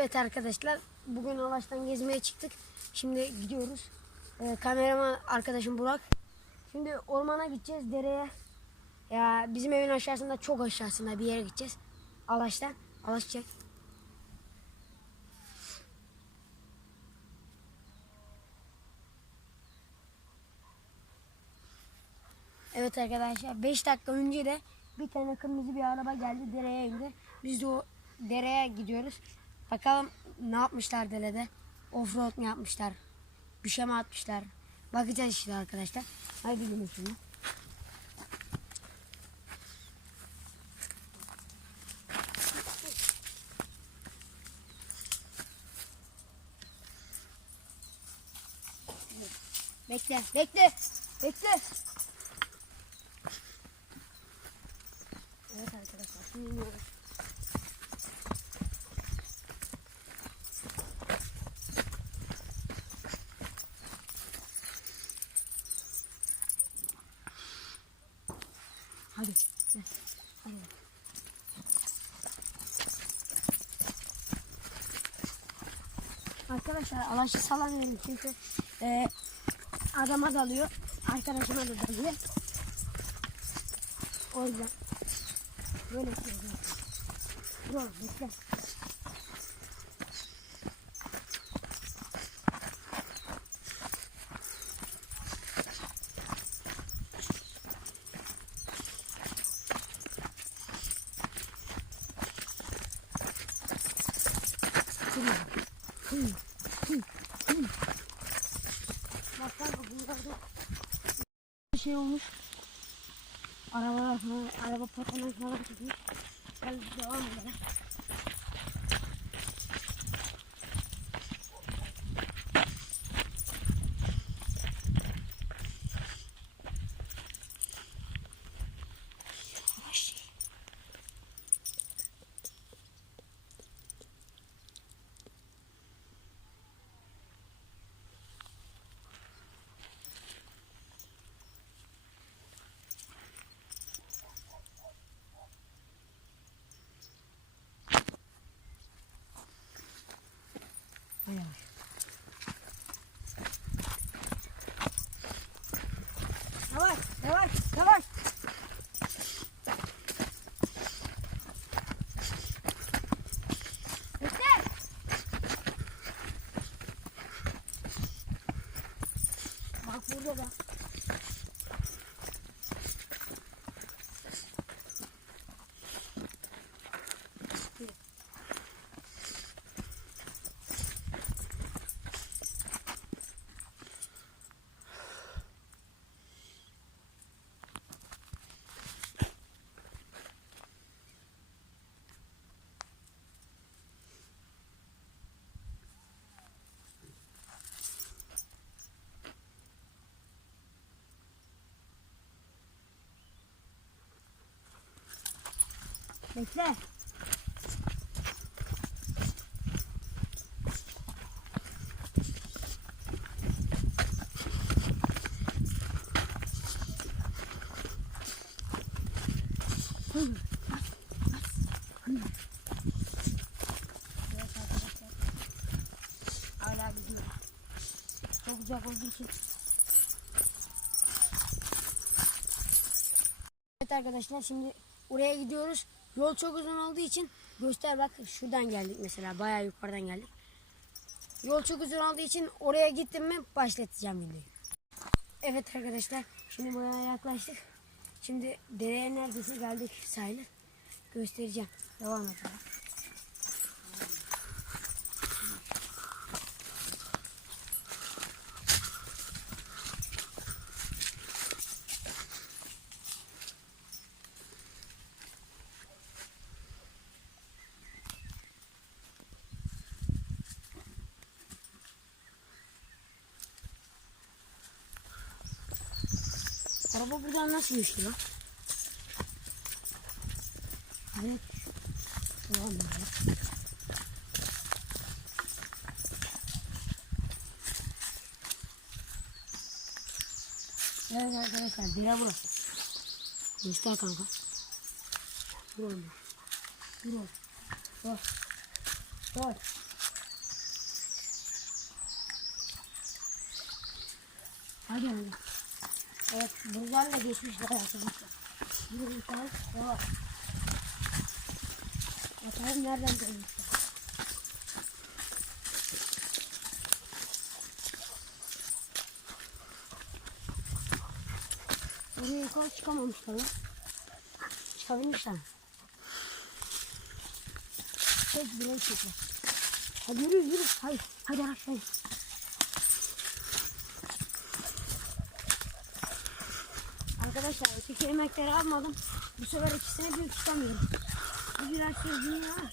Evet arkadaşlar bugün Alaş'tan gezmeye çıktık. Şimdi gidiyoruz. Ee, kameraman arkadaşım Burak. Şimdi ormana gideceğiz dereye. Ya bizim evin aşağısında çok aşağısında bir yere gideceğiz. Alaş'tan. Alaş çek. Evet arkadaşlar 5 dakika önce de bir tane kırmızı bir araba geldi dereye indi. Biz de o dereye gidiyoruz. Bakalım ne yapmışlar derede. Offroad mu yapmışlar? Bir şey mi atmışlar? Bakacağız işte arkadaşlar. Hadi gidelim şimdi. Bekle, bekle, bekle. Evet arkadaşlar, şimdi Hadi. Hadi. Arkadaşlar alaşı salamıyorum çünkü e, adama dalıyor. Arkadaşıma da dalıyor. O yüzden böyle yapıyorum. Dur bekle. Bak kanka bunlarda şey olmuş. Arabalar falan, araba patlamak falan çıkmış. Gel devam edelim. Bak burada da. Bekle. Evet arkadaşlar. Şimdi oraya gidiyoruz. Yol çok uzun olduğu için göster bak şuradan geldik mesela bayağı yukarıdan geldik. Yol çok uzun olduğu için oraya gittim mi başlatacağım videoyu. Evet arkadaşlar şimdi buraya yaklaştık. Şimdi dereye neredeyse geldik sahile. Göstereceğim. Devam et. Araba buradan nasıl geçti lan? Evet. Ulan ya. Evet arkadaşlar bira burası. Göster kanka. Dur oğlum. Dur oğlum. Dur. Dur. Hadi hadi. Evet buradan da geçmişler arkadaşlar. Bir o var. Bakalım nereden dönmüşler. Oraya yukarı çıkamamışlar lan. Çıkabilmişler. Tek bile çekiyor. Hadi yürü yürü. Hayır. Hadi aşağıya. Arkadaşlar öteki yemekleri almadım. Bu sefer ikisine büyük tutamıyorum. Bu biraz şey ama.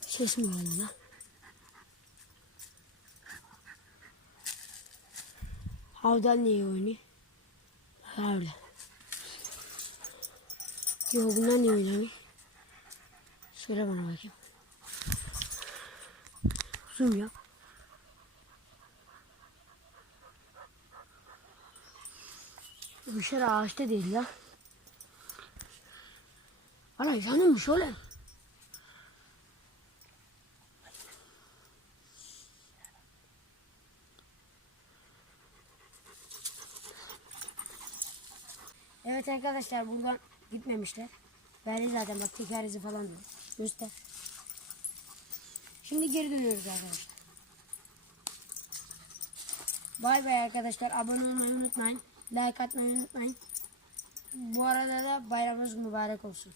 Ses mi oldu lan? Havdan niye oynuyor? Ha öyle. Yo bunlar niye oynamıyor? Söyle bana bakayım. Zoom yap. Şey ağaçta değil ya. Ana yanılmış öyle. Evet arkadaşlar buradan gitmemişler. Belli zaten bak teker falan diyor. Göster. Şimdi geri dönüyoruz arkadaşlar. Bay bay arkadaşlar. Abone olmayı unutmayın. Like atmayı unutmayın. Bu arada da bayramınız mübarek olsun.